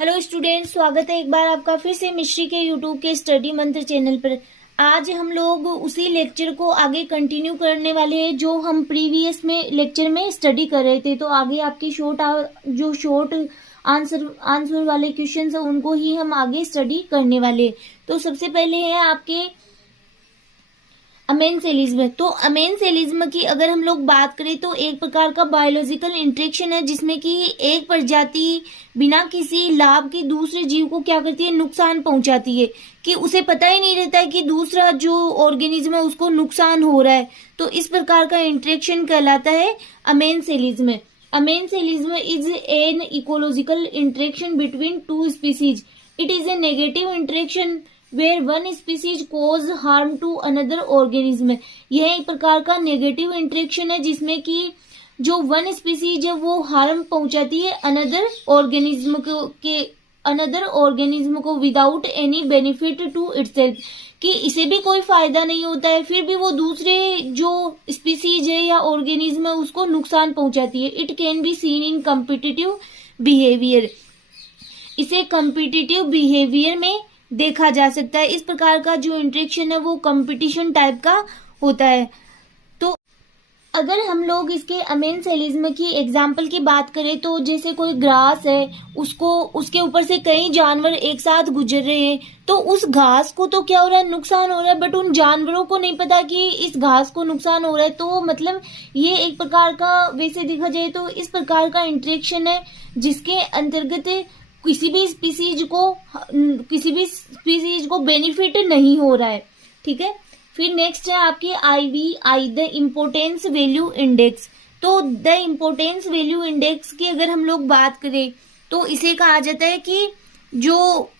Hello student, स्वागत है एक बार आपका फिर से मिश्री के यूट्यूब के स्टडी मंत्र चैनल पर। आज हम लोग उसी लेक्चर को आगे कंटिन्यू करने वाले हैं जो हम प्रीवियस में लेक्चर में स्टडी कर रहे थे। तो आगे आपकी शॉर्ट आंसर वाले क्वेश्चंस हैं उनको ही हम आगे स्टडी करने वाले। तो सबसे पहले है आपके अमेनसेलिज्म। तो अमेनसेलिज्म की अगर हम लोग बात करें तो एक प्रकार का बायोलॉजिकल इंटरेक्शन है जिसमें कि एक प्रजाति बिना किसी लाभ के दूसरे जीव को क्या करती है, नुकसान पहुंचाती है, कि उसे पता ही नहीं रहता है कि दूसरा जो ऑर्गेनिज्म है उसको नुकसान हो रहा है। तो इस प्रकार का इंटरेक्शन कहलाता है amensalism. Amensalism is an ecological interaction between two species. It is a negative interaction where one species cause harm to another organism। यह एक प्रकार का नेगेटिव इंटरेक्शन है जिसमें कि जो वन स्पीसीज है वो हार्म पहुंचाती है अनदर ऑर्गेनिज्म को without any benefit to itself, कि इसे भी कोई फायदा नहीं होता है फिर भी वो दूसरे जो स्पीसीज है या ऑर्गेनिज्म है उसको नुकसान पहुंचाती है। It can be seen in competitive behaviour. इसे कम्पिटिटिव बिहेवियर में देखा जा सकता है। इस प्रकार का जो इंटरेक्शन है वो कंपटीशन टाइप का होता है। तो अगर हम लोग इसके अमेनसेलिज्म की एग्जाम्पल की बात करें तो जैसे कोई ग्रास है, उसके ऊपर से कई जानवर एक साथ गुजर रहे हैं, तो उस घास को तो क्या हो रहा है, नुकसान हो रहा है, बट उन जानवरों को नहीं पता कि इस घास को नुकसान हो रहा है। तो मतलब ये एक प्रकार का, वैसे देखा जाए तो इस प्रकार का इंटरेक्शन है जिसके अंतर्गत किसी भी स्पीसीज को बेनिफिट नहीं हो रहा है। ठीक है, फिर नेक्स्ट है आपकी IVI, the importance value index. तो द इम्पोर्टेंस वैल्यू इंडेक्स की अगर हम लोग बात करें तो इसे कहा जाता है कि जो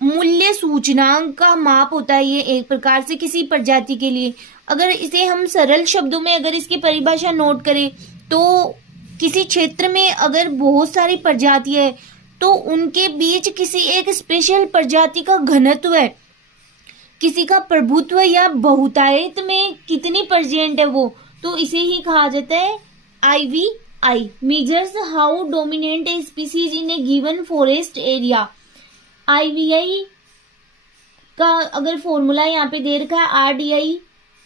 मूल्य सूचकांक का माप होता है ये एक प्रकार से किसी प्रजाति के लिए। अगर इसे हम सरल शब्दों में अगर इसकी परिभाषा नोट करें तो किसी क्षेत्र में अगर बहुत सारी प्रजातियां है तो उनके बीच किसी एक स्पेशल प्रजाति का घनत्व है, किसी का प्रभुत्व या बहुतायत में कितनी परसेंट है वो, तो इसे ही कहा जाता है IVI। Measures how dominant a species in A given forest area. IVI का अगर फॉर्मूला यहाँ पे दे रखा है RDI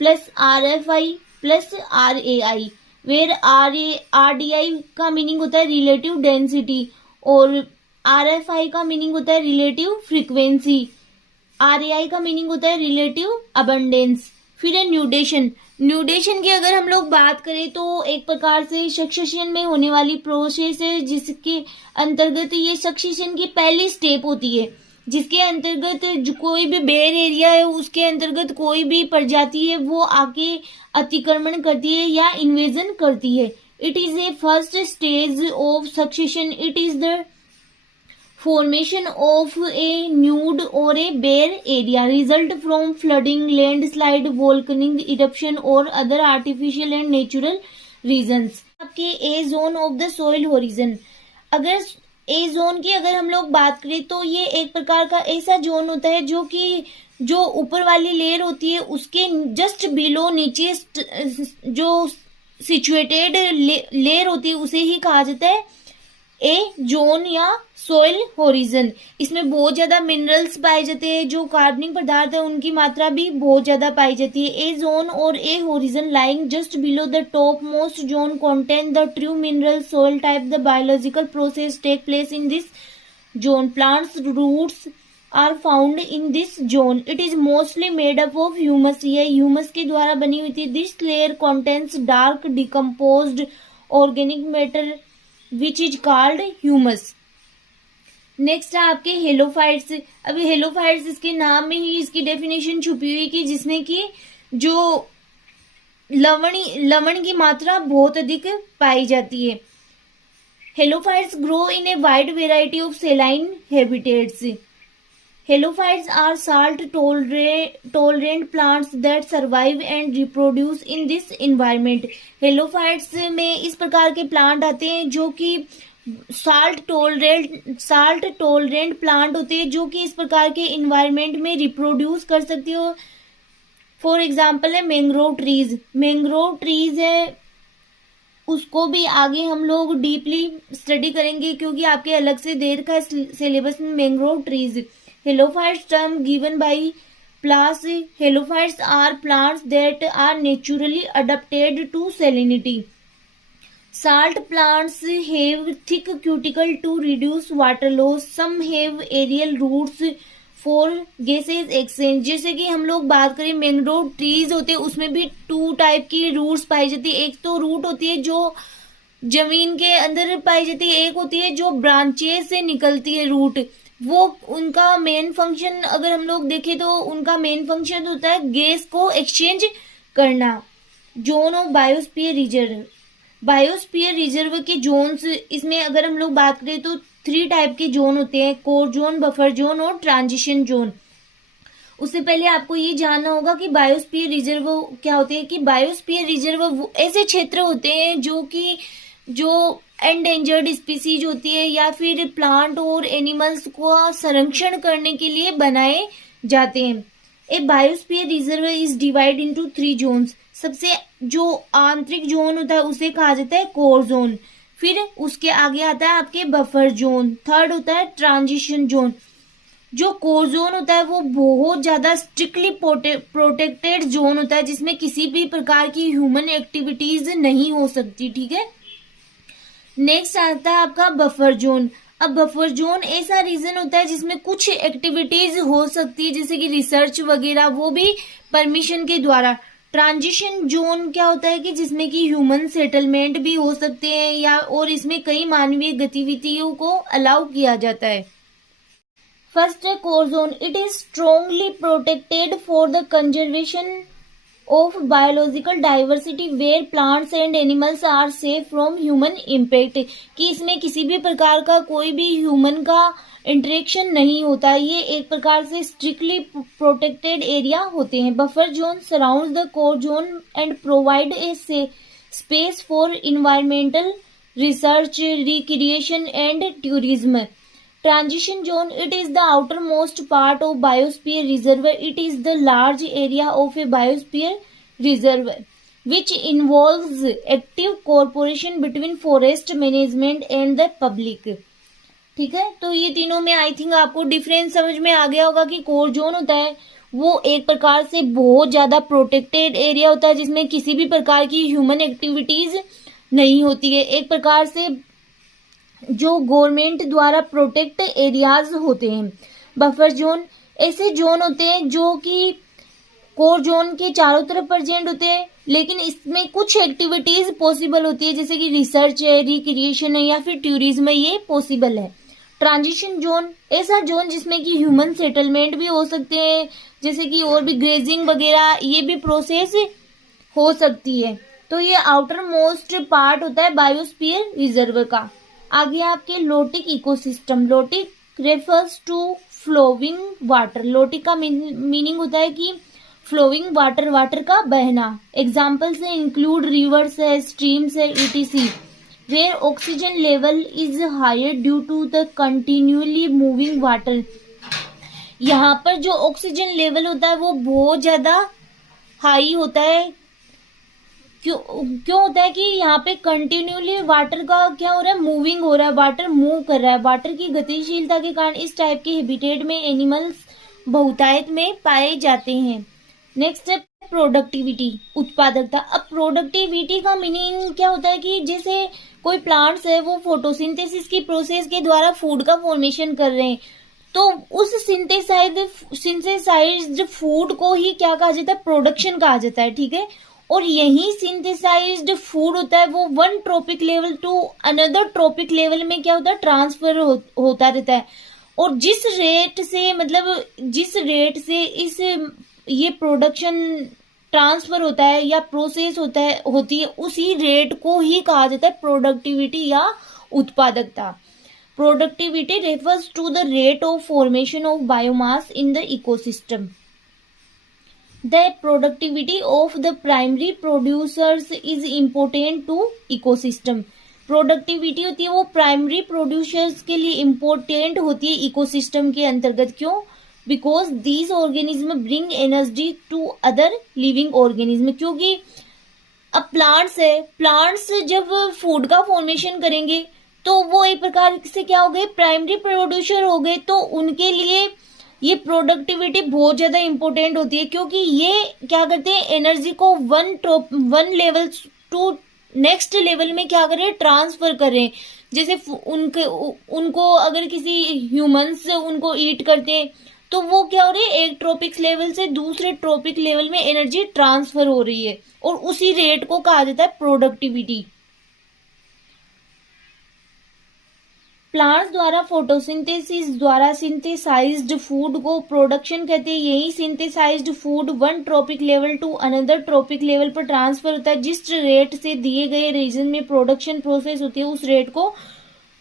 plus RFI plus RAI, where RDI का मीनिंग होता है रिलेटिव डेंसिटी और RFI का मीनिंग होता है रिलेटिव फ्रीक्वेंसी, RAI का मीनिंग होता है रिलेटिव अबंडेंस। फिर है न्यूडेशन। न्यूडेशन की अगर हम लोग बात करें तो एक प्रकार से सक्सेशन में होने वाली प्रोसेस है जिसके अंतर्गत ये सक्सेशन की पहली स्टेप होती है, जिसके अंतर्गत जो कोई भी बेर एरिया है उसके अंतर्गत कोई भी प्रजाति है वो आके अतिक्रमण करती है या इन्वेजन करती है। It is A first stage of succession. It is the formation of a nude or a bare area result from flooding, landslide, volcanic eruption or other artificial and natural reasons। आपके A zone of the soil horizon। अगर A zone की अगर हम लोग बात करें तो ये एक प्रकार का ऐसा जोन होता है जो कि जो ऊपर वाली लेयर होती है उसके जस्ट बिलो नीचे जो सिचुएटेड लेयर होती है उसे ही कहा जाता है ए जोन या सोइल होरिजन। इसमें बहुत ज्यादा मिनरल्स पाए जाते हैं, जो कार्बनिक पदार्थ है उनकी मात्रा भी बहुत ज्यादा पाई जाती है। ए जोन और A horizon lying just below the topmost zone contain the true mineral soil type. The biological process take place in this zone. Plants roots are found in this zone. It is mostly made up of humus. यह humus के द्वारा बनी हुई थी। This layer contains dark decomposed organic matter which is called humus. Next है आपके halophytes. अभी halophytes इसके नाम में ही इसकी डेफिनेशन छुपी हुई कि जिसमें कि जो लवण की मात्रा बहुत अधिक पाई जाती है। Halophytes grow in a wide variety of saline habitats. Halophytes are salt tolerant plants that survive and reproduce in this environment. Halophytes में इस प्रकार के प्लांट आते हैं जो कि साल्ट टोलरेंट प्लांट होते हैं जो कि इस प्रकार के इन्वायरमेंट में रिप्रोड्यूस कर सकती हो। फॉर एग्जाम्पल है मैंग्रोव ट्रीज। मैंग्रोव ट्रीज है उसको भी आगे हम लोग डीपली स्टडी करेंगे, क्योंकि आपके अलग से देर का सिलेबस में mangrove trees halophytes term given by प्लास। Halophytes are plants that are naturally adapted to salinity. Salt plants have thick cuticle to reduce water loss. Some have aerial roots for gaseous exchange. जैसे कि हम लोग बात करें mangrove trees होते हैं, उसमें भी 2 टाइप की रूट्स पाई जाती है। एक तो रूट होती है जो जमीन के अंदर पाई जाती है, एक होती है जो ब्रांचेस से निकलती है रूट। वो उनका मेन फंक्शन अगर हम लोग देखें तो उनका मेन फंक्शन होता है गैस को एक्सचेंज करना। Zone of biosphere reserve. Biosphere reserve के जोन्स, इसमें अगर हम लोग बात करें तो 3 टाइप के जोन होते हैं, कोर जोन, बफर जोन और ट्रांजिशन जोन। उससे पहले आपको ये जानना होगा कि बायोस्फीयर रिजर्व क्या होते हैं। कि बायोस्फीयर रिजर्व ऐसे क्षेत्र होते हैं जो एंडेंजर्ड स्पीसीज होती है या फिर प्लांट और एनिमल्स को संरक्षण करने के लिए बनाए जाते हैं। A biosphere reserve is divide into 3 zones. सबसे जो आंतरिक जोन होता है उसे कहा जाता है कोर जोन। फिर उसके आगे आता है आपके बफर जोन। थर्ड होता है ट्रांजिशन जोन। जो कोर जोन होता है वो बहुत ज्यादा स्ट्रिक्टली प्रोटेक्टेड जोन होता है, जिसमें किसी भी प्रकार की ह्यूमन एक्टिविटीज नहीं हो सकती। ठीक है। नेक्स्ट आता है आपका बफर जोन। अब बफर जोन ऐसा रीजन होता है जिसमें कुछ एक्टिविटीज हो सकती है, जैसे कि रिसर्च वगैरह, वो भी परमिशन के द्वारा। ट्रांजिशन जोन क्या होता है कि जिसमें कि ह्यूमन सेटलमेंट भी हो सकते हैं या और इसमें कई मानवीय गतिविधियों को अलाउ किया जाता है। फर्स्ट है core zone. It is strongly protected for the conservation of biological diversity where plants and animals are safe from human impact. कि इसमें किसी भी प्रकार का कोई भी ह्यूमन का इंटरेक्शन नहीं होता है। ये एक प्रकार से स्ट्रिक्टली प्रोटेक्टेड एरिया होते हैं। Buffer zone surrounds the core zone and provide a space for environmental research, recreation and tourism. Transition zone, it is the outermost part of biosphere reserve. It is the large area of a biosphere reserve which involves active cooperation between forest management and the public. ठीक है, तो ये तीनों में I think आपको difference समझ में आ गया होगा कि कोर जोन होता है वो एक प्रकार से बहुत ज्यादा प्रोटेक्टेड एरिया होता है जिसमें किसी भी प्रकार की ह्यूमन एक्टिविटीज नहीं होती है। एक प्रकार से जो गवर्नमेंट द्वारा प्रोटेक्ट एरियाज होते हैं। बफर जोन ऐसे जोन होते हैं जो कि कोर जोन के चारों तरफ प्रेजेंट होते हैं, लेकिन इसमें कुछ एक्टिविटीज पॉसिबल होती है, जैसे कि रिसर्च है, रिक्रिएशन है या फिर टूरिज्म है, ये पॉसिबल है। ट्रांजिशन जोन ऐसा जोन जिसमें कि ह्यूमन सेटलमेंट भी हो सकते हैं, जैसे कि और भी ग्रेजिंग वगैरह, ये भी प्रोसेस हो सकती है। तो ये आउटर मोस्ट पार्ट होता है बायोस्फीयर रिजर्व का। आगे आपके lotic ecosystem. Lotic refers to flowing water. Lotic का मीनिंग होता है कि फ्लोइंग वाटर, वाटर का बहना। एग्जाम्पल्स है इंक्लूड रिवर्स है, स्ट्रीम्स है, ETC. Where oxygen level is higher due to the continuously moving water. यहाँ पर जो ऑक्सीजन लेवल होता है वो बहुत ज्यादा हाई होता है। क्यों होता है कि यहाँ पे कंटिन्यूअली वाटर का क्या हो रहा है, मूविंग हो रहा है, वाटर मूव कर रहा है। वाटर की गतिशीलता के कारण इस टाइप के हैबिटेट में एनिमल्स बहुतायत में पाए जाते हैं। नेक्स्ट है प्रोडक्टिविटी, उत्पादकता। अब प्रोडक्टिविटी का मीनिंग क्या होता है कि जैसे कोई प्लांट्स है वो फोटोसिंथेसिस की प्रोसेस के द्वारा फूड का फॉर्मेशन कर रहे हैं, तो उस सिंथेसाइज्ड फूड को ही क्या कहा जाता है, प्रोडक्शन कहा जाता है। ठीक है। और यही सिंथेसाइज्ड फूड होता है वो one trophic level to another trophic level में क्या होता है, ट्रांसफर होता रहता है। और जिस रेट से इस ये प्रोडक्शन ट्रांसफर होता है या प्रोसेस होती है, उसी रेट को ही कहा जाता है प्रोडक्टिविटी या उत्पादकता। Productivity refers to the rate of formation of biomass in the ecosystem. The productivity of the primary producers is important to ecosystem. Productivity होती है वो प्राइमरी प्रोड्यूसर्स के लिए इम्पोर्टेंट होती है इकोसिस्टम के अंतर्गत। क्यों? Because these organism bring energy to other living organism. क्योंकि अब प्लांट्स है, प्लांट्स जब फूड का फॉर्मेशन करेंगे तो वो एक प्रकार से क्या हो गए, प्राइमरी प्रोड्यूसर हो गए। तो उनके लिए ये प्रोडक्टिविटी बहुत ज्यादा इंपॉर्टेंट होती है, क्योंकि ये क्या करते हैं, एनर्जी को one level to next level में क्या करें, ट्रांसफर करें। जैसे उनके उनको अगर किसी ह्यूमंस उनको ईट करते हैं तो वो क्या हो रही है, एक ट्रॉपिक लेवल से दूसरे ट्रॉपिक लेवल में एनर्जी ट्रांसफर हो रही है, और उसी रेट को कहा जाता है प्रोडक्टिविटी। प्लांट्स द्वारा फोटोसिंथेसिस द्वारा सिंथेसाइज्ड फूड को प्रोडक्शन कहते हैं। यही synthesized food one trophic level to another trophic level पर ट्रांसफर होता है। जिस रेट से दिए गए रीजन में प्रोडक्शन प्रोसेस होती है उस रेट को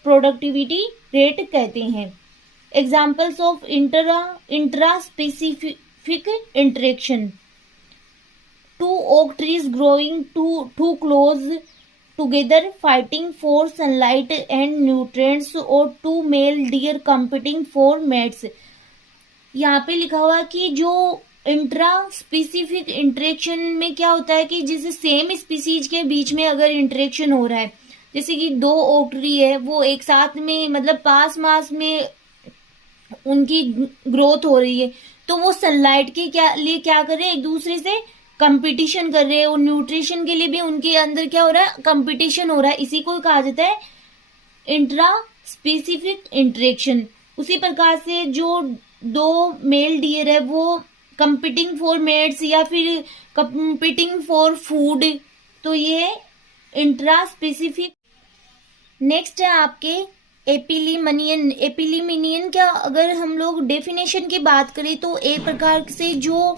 प्रोडक्टिविटी रेट कहते हैं। Examples of intra specific interaction, two oak trees growing too close together fighting for sunlight and nutrients, और two male deer competing for mates। यहाँ पे लिखा हुआ कि जो इंट्रा स्पेसिफिक इंटरेक्शन में क्या होता है कि जैसे सेम स्पीसीज के बीच में अगर इंटरेक्शन हो रहा है, जैसे कि दो ओक ट्री है वो एक साथ में मतलब पास मास में उनकी ग्रोथ हो रही है, तो वो सनलाइट के लिए क्या कर रहे हैं, एक दूसरे से कंपटीशन कर रहे हैं, और न्यूट्रिशन के लिए भी उनके अंदर क्या हो रहा है, कंपटीशन हो रहा है। इसी को कहा जाता है इंट्रा स्पेसिफिक इंटरेक्शन। उसी प्रकार से जो दो मेल डियर है वो कंपीटिंग फॉर मेट्स या फिर कंपीटिंग फॉर फूड, तो ये इंट्रा स्पेसिफिक। नेक्स्ट है आपके एपिलीमनियन। एपिलीमिनियन क्या, अगर हम लोग डेफिनेशन की बात करें तो एक प्रकार से जो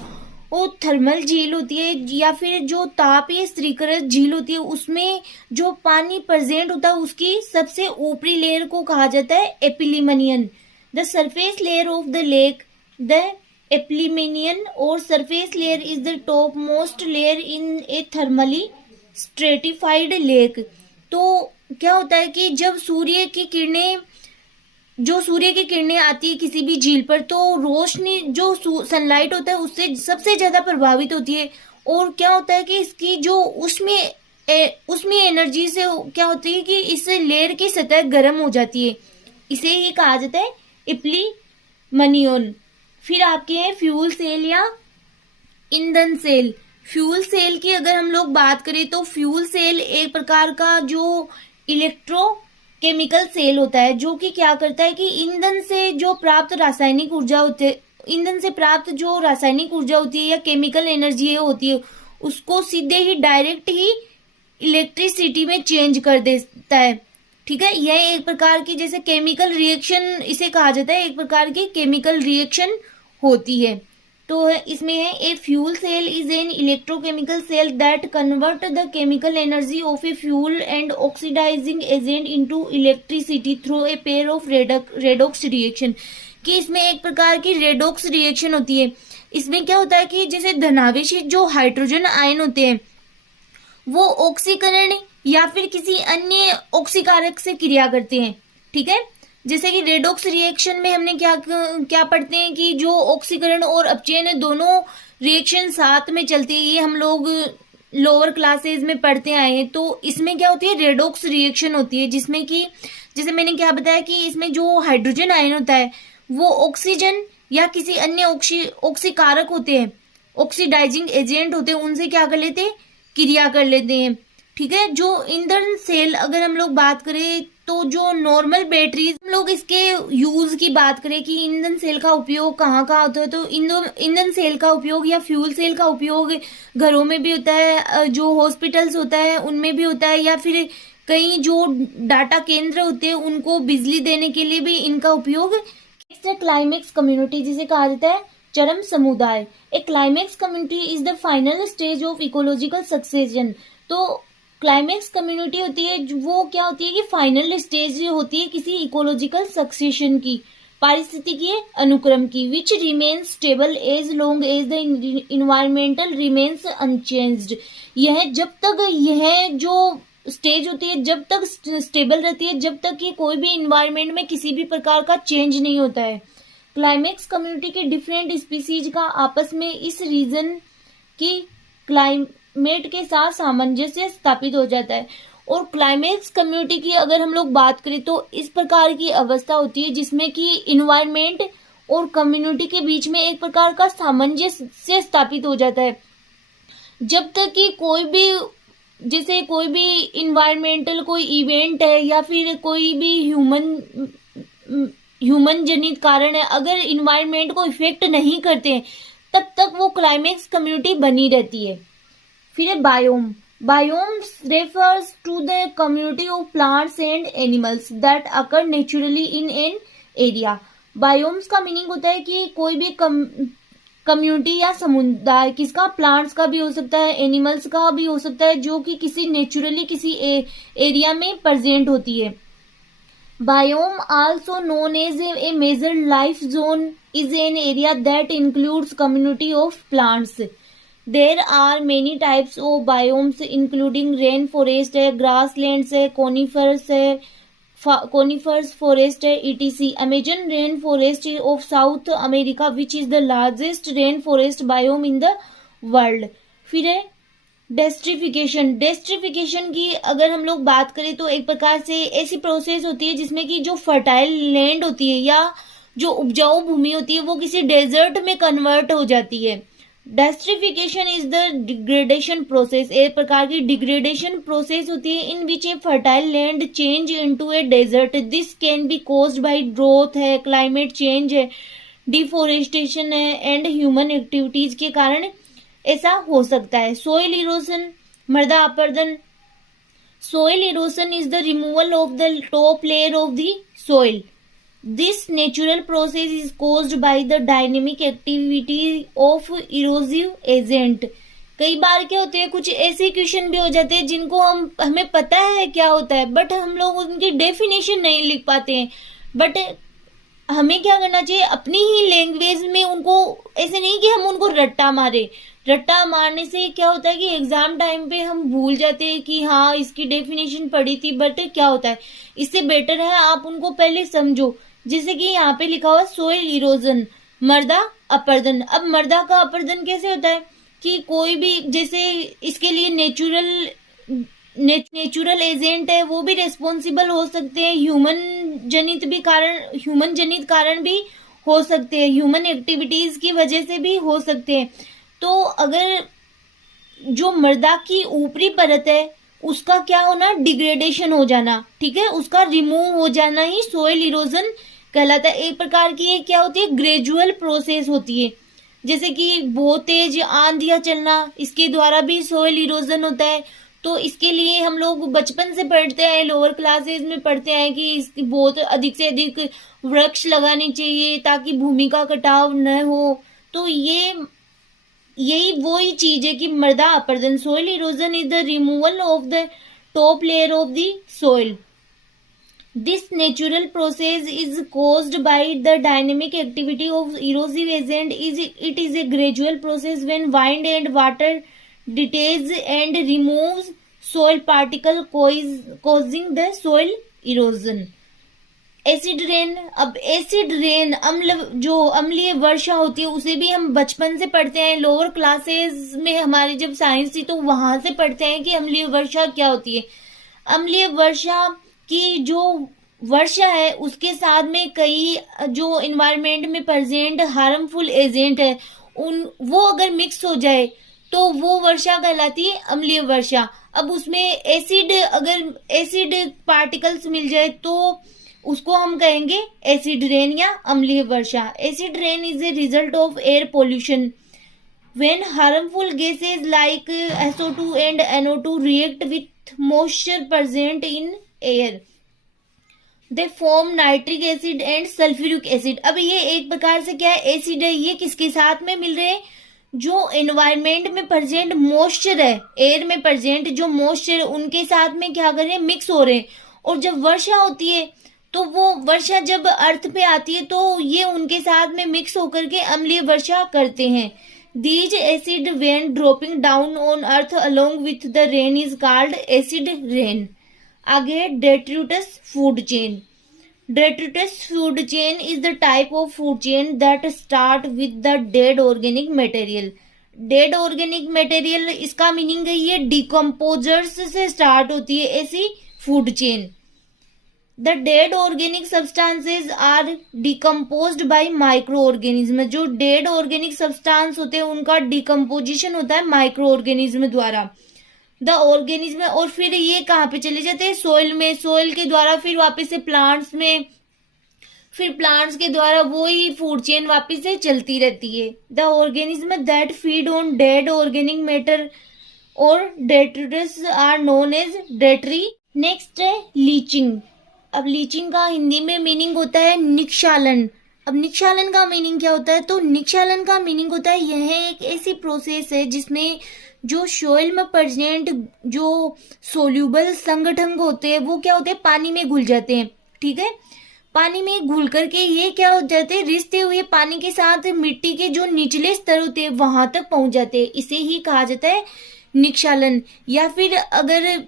वो थर्मल झील होती है या फिर जो तापीय स्थिरीकृत झील होती है उसमें जो पानी प्रेजेंट होता है उसकी सबसे ऊपरी लेयर को कहा जाता है epilimnion. The surface layer of the lake, the epilimnion और surface layer is the topmost layer in a thermally stratified lake. तो क्या होता है कि जब सूर्य की किरणें आती है किसी भी झील पर, तो रोशनी जो सनलाइट होता है उससे सबसे ज्यादा प्रभावित होती है, और क्या होता है कि इसकी जो उसमें एनर्जी से क्या होती है कि इस लेयर की सतह गर्म हो जाती है, इसे ही कहा जाता है एपिलीमनियन। फिर आपके हैं फ्यूल सेल या ईंधन सेल। फ्यूल सेल की अगर हम लोग बात करें तो फ्यूल सेल एक प्रकार का जो इलेक्ट्रोकेमिकल सेल होता है, जो कि क्या करता है कि ईंधन से प्राप्त रासायनिक ऊर्जा होती है या केमिकल एनर्जी होती है उसको सीधे ही डायरेक्ट ही इलेक्ट्रिसिटी में चेंज कर देता है। ठीक है, यह एक प्रकार की जैसे केमिकल रिएक्शन इसे कहा जाता है, एक प्रकार की केमिकल रिएक्शन होती है। तो इसमें है a fuel cell is an electrochemical cell that convert the chemical energy of a fuel and oxidizing agent into electricity through a pair of redox reaction. कि इसमें एक प्रकार की रेडॉक्स रिएक्शन होती है। इसमें क्या होता है कि जैसे धनावेशी जो हाइड्रोजन आयन होते हैं वो ऑक्सीकरण या फिर किसी अन्य ऑक्सीकारक से क्रिया करते हैं। ठीक है, जैसे कि रेडॉक्स रिएक्शन में हमने क्या पढ़ते हैं कि जो ऑक्सीकरण और अपचयन दोनों रिएक्शन साथ में चलती है, ये हम लोग लोअर क्लासेस में पढ़ते आए हैं। तो इसमें क्या होती है, रेडॉक्स रिएक्शन होती है, जिसमें कि जैसे मैंने क्या बताया कि इसमें जो हाइड्रोजन आयन होता है वो ऑक्सीजन या किसी अन्य ऑक्सीकारक होते हैं, ऑक्सीडाइजिंग एजेंट होते हैं, उनसे क्या कर लेते हैं, क्रिया कर लेते हैं। ठीक है, जो ईंधन सेल अगर हम लोग बात करें तो जो नॉर्मल बैटरीज, हम लोग इसके यूज की बात करें कि ईंधन सेल का उपयोग कहाँ कहाँ होता है, तो ईंधन सेल का उपयोग या फ्यूल सेल का उपयोग घरों में भी होता है, जो हॉस्पिटल्स होता है उनमें भी होता है, या फिर कई जो डाटा केंद्र होते हैं उनको बिजली देने के लिए भी इनका उपयोग। क्लाइमेक्स कम्युनिटी जिसे कहा जाता है चरम समुदाय। A climax community is the final stage of ecological succession. तो क्लाइमेक्स कम्युनिटी होती है वो क्या होती है कि फाइनल स्टेज होती है किसी इकोलॉजिकल सक्सेशन की, पारिस्थितिकीय अनुक्रम की, which remains stable as long as the environmental remains unchanged. यह जब तक यह जो स्टेज होती है जब तक स्टेबल रहती है, जब तक कि कोई भी इन्वायरमेंट में किसी भी प्रकार का चेंज नहीं होता है। क्लाइमेक्स कम्युनिटी के डिफरेंट स्पीसीज का आपस में इस रीजन की क्लाइमेट के साथ सामंजस्य स्थापित हो जाता है। और क्लाइमेक्स कम्युनिटी की अगर हम लोग बात करें तो इस प्रकार की अवस्था होती है जिसमें कि इन्वायरमेंट और कम्युनिटी के बीच में एक प्रकार का सामंजस्य स्थापित हो जाता है। जब तक कि कोई भी, जैसे कोई भी इन्वायरमेंटल कोई इवेंट है या फिर कोई भी ह्यूमन जनित कारण है, अगर इन्वायरमेंट को इफेक्ट नहीं करते हैं तब तक वो क्लाइमेक्स कम्युनिटी बनी रहती है। फिर है biome. Biomes refers to the community of plants and animals that occur naturally in an area. Biomes का मीनिंग होता है कि कोई भी कम्युनिटी या समुदाय, किसका, प्लांट्स का भी हो सकता है, एनिमल्स का भी हो सकता है, जो कि किसी नेचुरली किसी एरिया में प्रेजेंट होती है। Biome, also known as a major life zone, is an area that includes community of plants. There are many types of biomes including rainforest है, grasslands है, conifers forest है, etc. Amazon rainforest of South America, which is the largest rainforest biome in the world. फिर है डेस्ट्रिफिकेशन। डेस्ट्रिफिकेशन की अगर हम लोग बात करें तो एक प्रकार से ऐसी प्रोसेस होती है जिसमें कि जो फर्टाइल लैंड होती है या जो उपजाऊ भूमि होती है वो किसी डेजर्ट में कन्वर्ट हो जाती है। Desertification is the degradation process. एक प्रकार की डिग्रेडेशन प्रोसेस होती है in which a fertile land change into a desert. This can be caused by growth है, क्लाइमेट चेंज है, डिफोरेस्टेशन है एंड ह्यूमन एक्टिविटीज के कारण ऐसा हो सकता है। सोइल इरोजन, मृदा अपरदन। Soil erosion is the removal of the top layer of the soil. This natural process is caused by the dynamic activity of erosive agent. कई बार क्या होते हैं, कुछ ऐसे क्वेश्चन भी हो जाते हैं जिनको हमें पता है क्या होता है बट हम लोग उनकी डेफिनेशन नहीं लिख पाते हैं। बट हमें क्या करना चाहिए, अपनी ही लैंग्वेज में उनको, ऐसे नहीं कि हम उनको रट्टा मारे। रट्टा मारने से क्या होता है कि एग्जाम टाइम पे हम भूल जाते हैं कि हाँ इसकी डेफिनेशन पढ़ी थी, बट क्या होता है, इससे बेटर है आप उनको पहले समझो। जैसे कि यहाँ पे लिखा हुआ सोइल इरोजन, मृदा अपरदन। अब मृदा का अपरदन कैसे होता है कि कोई भी, जैसे इसके लिए नेचुरल एजेंट है वो भी रेस्पॉन्सिबल हो सकते हैं, ह्यूमन जनित कारण भी हो सकते हैं, ह्यूमन एक्टिविटीज की वजह से भी हो सकते हैं। तो अगर जो मृदा की ऊपरी परत है उसका क्या होना, डिग्रेडेशन हो जाना, ठीक है, उसका रिमूव हो जाना ही सोइल इरोजन कहलाता है। एक प्रकार की ये क्या होती है, ग्रेजुअल प्रोसेस होती है। जैसे कि बहुत तेज आंधियां चलना, इसके द्वारा भी सोइल इरोजन होता है। तो इसके लिए हम लोग बचपन से पढ़ते हैं, लोअर क्लासेस में पढ़ते हैं कि इसकी बहुत अधिक से अधिक वृक्ष लगाने चाहिए ताकि भूमि का कटाव न हो। तो यही वही चीज है कि मृदा अपरदन, soil erosion is the removal of the top layer of the soil. This natural process is caused by the dynamic activity of erosive agent. It is A gradual process when wind and water detach and removes soil particle causing the soil erosion. Acid rain. अब acid rain, अम्लीय वर्षा होती है, उसे भी हम बचपन से पढ़ते हैं। लोअर क्लासेस में हमारी जब साइंस थी तो वहां से पढ़ते हैं कि अम्लीय वर्षा क्या होती है। अम्लीय वर्षा की जो वर्षा है उसके साथ में कई जो इन्वायरमेंट में प्रेजेंट हार्मफुल एजेंट है वो अगर मिक्स हो जाए तो वो वर्षा कहलाती है अम्लीय वर्षा। अब उसमें एसिड पार्टिकल्स मिल जाए तो उसको हम कहेंगे एसिड रेन या अम्लीय वर्षा। Acid rain is a result of air pollution when harmful gases like SO2 and NO2 react with moisture present in air, they form nitric acid and sulphuric acid. अब ये एक प्रकार से क्या है, एसिड है, ये किसके साथ में मिल रहे हैं, जो एनवायरमेंट में प्रेजेंट मॉइस्चर है, एयर में प्रेजेंट जो मॉइस्चर, उनके साथ में क्या कर रहे हैं, मिक्स हो रहे हैं। और जब वर्षा होती है तो वो वर्षा जब अर्थ पे आती है तो ये उनके साथ में मिक्स होकर के अम्लीय वर्षा करते हैं। These acid when dropping down on earth along with the rain is called acid rain. आगे detritus food chain. Detritus food chain is the type of food chain that start with the dead organic material. Dead organic material, इसका meaning है ये decomposers से start होती है ऐसी food chain. The dead organic substances are decomposed by micro organism. जो dead organic substance होते हैं उनका डिकम्पोजिशन होता है माइक्रो ऑर्गेनिज्म द्वारा। द ऑर्गेनिज्म, और फिर ये कहाँ पे चले जाते हैं, सोइल में, सोइल के द्वारा फिर वापस से प्लांट्स में, फिर प्लांट्स के द्वारा वही फूड चेन वापस से चलती रहती है। The organism that feed on dead organic matter और detritus are known as detri. Next है लीचिंग। अब लीचिंग का हिंदी में मीनिंग होता है निक्षालन। अब निक्षालन का मीनिंग क्या होता है, तो निक्षालन का मीनिंग होता है यह एक ऐसी प्रोसेस है जिसमें जो सोइल में प्रेजेंट जो सोल्यूबल संगठन होते हैं वो क्या होते हैं, पानी में घुल जाते हैं। ठीक है, पानी में घुल करके ये क्या हो जाते हैं, रिश्ते हुए पानी के साथ मिट्टी के जो निचले स्तर होते हैं वहां तक पहुंच जाते हैं। इसे ही कहा जाता है निक्षालन। या फिर अगर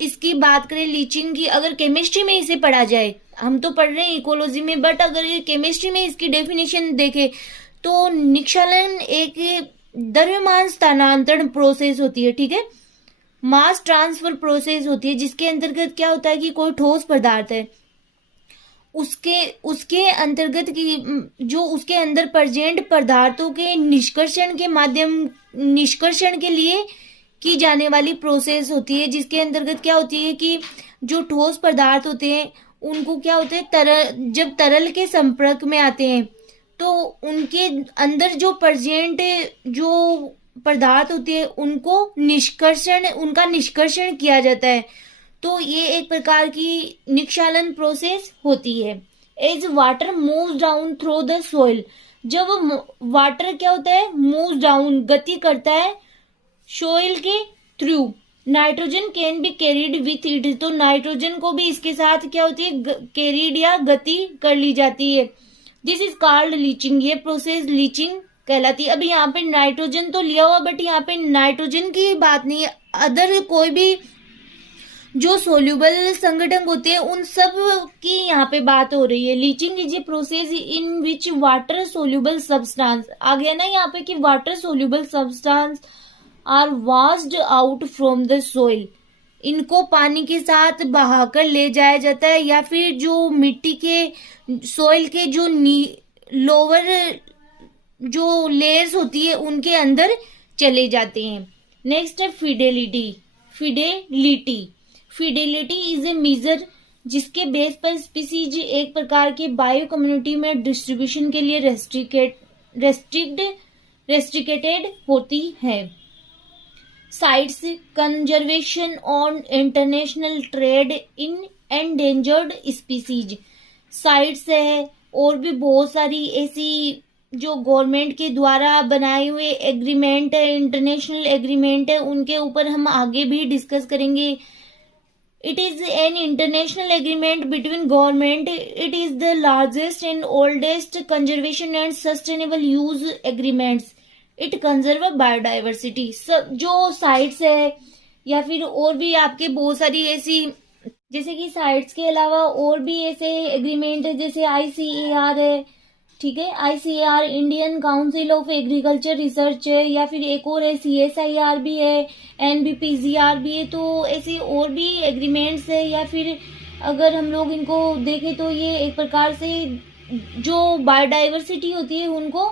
इसकी बात करें लीचिंग की, अगर केमिस्ट्री में इसे पढ़ा जाए, हम तो पढ़ रहे हैं इकोलॉजी में, बट अगर ये केमिस्ट्री में इसकी डेफिनेशन देखें तो निक्षालन एक द्रव्यमान स्थानांतरण प्रोसेस होती है। ठीक है, मास ट्रांसफर प्रोसेस होती है, जिसके अंतर्गत क्या होता है कि कोई ठोस पदार्थ है, उसके अंतर्गत की जो उसके अंदर प्रेजेंट पदार्थों के निष्कर्षण के लिए की जाने वाली प्रोसेस होती है, जिसके अंतर्गत क्या होती है कि जो ठोस पदार्थ होते हैं उनको क्या होते हैं, जब तरल के संपर्क में आते हैं तो उनके अंदर जो प्रेजेंट जो पदार्थ होते हैं उनका निष्कर्षण किया जाता है। तो ये एक प्रकार की निक्षालन प्रोसेस होती है। As water moves down through the soil, जब वाटर क्या होता है, मूव्स डाउन, गति करता है सोइल के through, nitrogen can be carried with it, तो नाइट्रोजन को भी इसके साथ क्या होती है, कैरिड या गति कर ली जाती है। दिस इज कॉल्ड लीचिंग, ये प्रोसेस लीचिंग कहलाती है। अभी यहाँ पे नाइट्रोजन तो लिया हुआ, बट यहाँ पे नाइट्रोजन की बात नहीं है, अदर कोई भी जो सोल्यूबल संगठन होते हैं उन सब की यहाँ पे बात हो रही है। Leaching is a process in which water soluble substance, आ गया ना यहाँ पे कि water soluble substance are washed out from the soil, इनको पानी के साथ बहाकर ले जाया जाता है, या फिर जो मिट्टी के सोइल के जो लोअर जो लेयर्स होती है उनके अंदर चले जाते हैं। नेक्स्ट है fidelity. Fidelity is a measure जिसके बेस पर स्पीसीज एक प्रकार के बायो कम्युनिटी में डिस्ट्रीब्यूशन के लिए रेस्ट्रिक्टेड होती है। Sites conservation on international trade in endangered species, sites है और भी बहुत सारी ऐसी जो गवर्नमेंट के द्वारा बनाए हुए एग्रीमेंट है, इंटरनेशनल एग्रीमेंट है, उनके ऊपर हम आगे भी डिस्कस करेंगे। It is an international agreement between government. It is the largest and oldest conservation and sustainable use agreements. It conserve biodiversity. जो साइट्स है या फिर और भी आपके बहुत सारी ऐसी, जैसे कि साइट्स के अलावा और भी ऐसे एग्रीमेंट है, जैसे ICAR है, ठीक है, ICAR Indian council of agriculture research है, या फिर एक और है CSIR भी है, NBPGR भी है। तो ऐसे और भी एग्रीमेंट्स है, या फिर अगर हम लोग इनको देखें तो ये एक प्रकार से जो बायोडाइवर्सिटी होती है उनको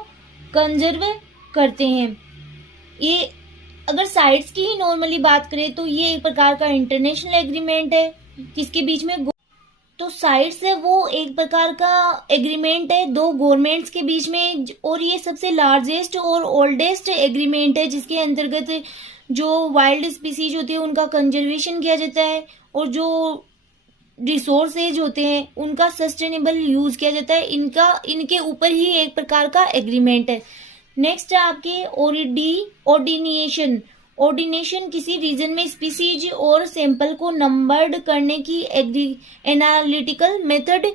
कंजर्व करते हैं। ये अगर साइट्स की ही नॉर्मली बात करें तो ये एक प्रकार का इंटरनेशनल एग्रीमेंट है, किसके बीच में, तो साइट्स है वो एक प्रकार का एग्रीमेंट है दो गवर्नमेंट्स के बीच में, और ये सबसे लार्जेस्ट और ओल्डेस्ट एग्रीमेंट है जिसके अंतर्गत जो वाइल्ड स्पीसीज होती है उनका कंजर्वेशन किया जाता है, और जो रिसोर्सेज होते हैं उनका सस्टेनेबल यूज किया जाता है। इनके ऊपर ही एक प्रकार का एग्रीमेंट है। नेक्स्ट है आपके ऑर्डिनेशन किसी रीजन में स्पीसीज और सैंपल को नंबर्ड करने की एनालिटिकल मेथड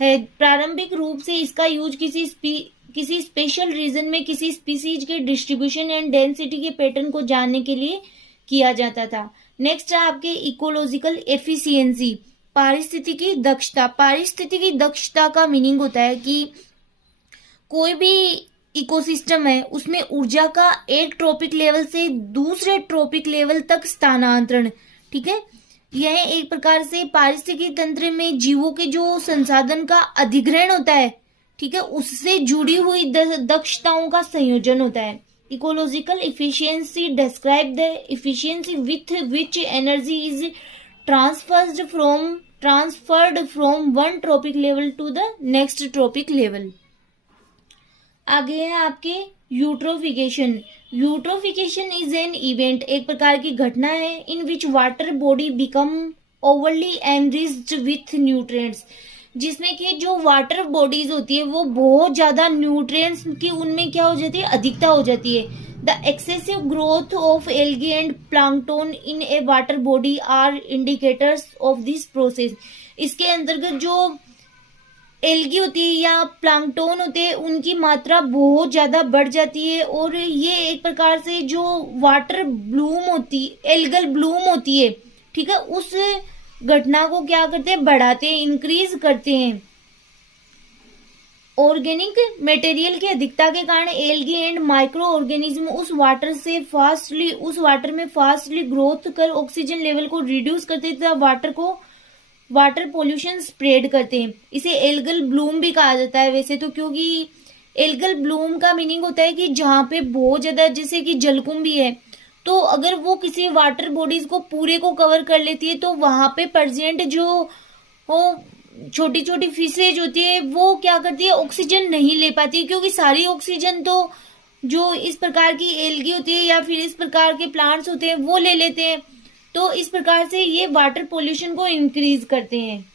है। प्रारंभिक रूप से इसका यूज किसी स्पेशल रीजन में किसी स्पीसीज के डिस्ट्रीब्यूशन एंड डेंसिटी के पैटर्न को जानने के लिए किया जाता था। नेक्स्ट है आपके इकोलॉजिकल एफिशिएंसी, पारिस्थितिकी दक्षता। पारिस्थितिकी दक्षता का मीनिंग होता है कि कोई भी इकोसिस्टम है उसमें ऊर्जा का एक ट्रॉपिक लेवल से दूसरे ट्रॉपिक लेवल तक स्थानांतरण, ठीक है, यह एक प्रकार से पारिस्थितिकी तंत्र में जीवों के जो संसाधन का अधिग्रहण होता है, ठीक है, उससे जुड़ी हुई दक्षताओं का संयोजन होता है। Ecological efficiency describe the efficiency with which energy is transferred from one trophic level to the next trophic level. आगे है आपके eutrophication. Eutrophication is an event, एक प्रकार की घटना है in which water body become overly enriched with nutrients, जिसमें कि जो वाटर बॉडीज होती है वो बहुत ज्यादा न्यूट्रिएंट्स की उनमें क्या हो जाती है, अधिकता हो जाती है। The excessive growth of algae and plankton in a water body are indicators of this process. इसके अंतर्गत जो एल्गी होती है या प्लांक्टोन होते हैं उनकी मात्रा बहुत ज्यादा बढ़ जाती है और ये एक प्रकार से जो वाटर ब्लूम होती, एल्गल ब्लूम होती है, ठीक है, उस घटना को क्या करते हैं, बढ़ाते हैं, इंक्रीज करते हैं। ऑर्गेनिक मटेरियल की अधिकता के कारण एल्गी एंड माइक्रो ऑर्गेनिज्म उस वाटर में फास्टली ग्रोथ कर ऑक्सीजन लेवल को रिड्यूस करते तथा वाटर पोल्यूशन स्प्रेड करते हैं। इसे एल्गल ब्लूम भी कहा जाता है वैसे तो, क्योंकि एल्गल ब्लूम का मीनिंग होता है कि जहां पे बहुत ज्यादा, जैसे कि जलकुंभी है, तो अगर वो किसी वाटर बॉडीज को पूरे को कवर कर लेती है तो वहां पे प्रेजेंट जो वो छोटी छोटी फिशेज होती है वो क्या करती है, ऑक्सीजन नहीं ले पाती, क्योंकि सारी ऑक्सीजन तो जो इस प्रकार की एल्गी होती है या फिर इस प्रकार के प्लांट्स होते हैं वो ले लेते हैं। तो इस प्रकार से ये वाटर पोल्यूशन को इंक्रीज करते हैं।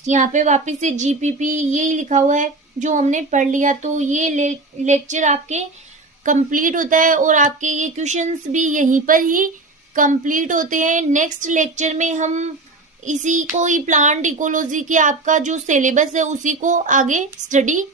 यहाँ पे वापस से जीपीपी यही लिखा हुआ है जो हमने पढ़ लिया। तो ये लेक्चर आपके कंप्लीट होता है और आपके ये क्वेश्चंस भी यहीं पर ही कंप्लीट होते हैं। नेक्स्ट लेक्चर में हम इसी को ही प्लांट इकोलॉजी के आपका जो सिलेबस है उसी को आगे स्टडी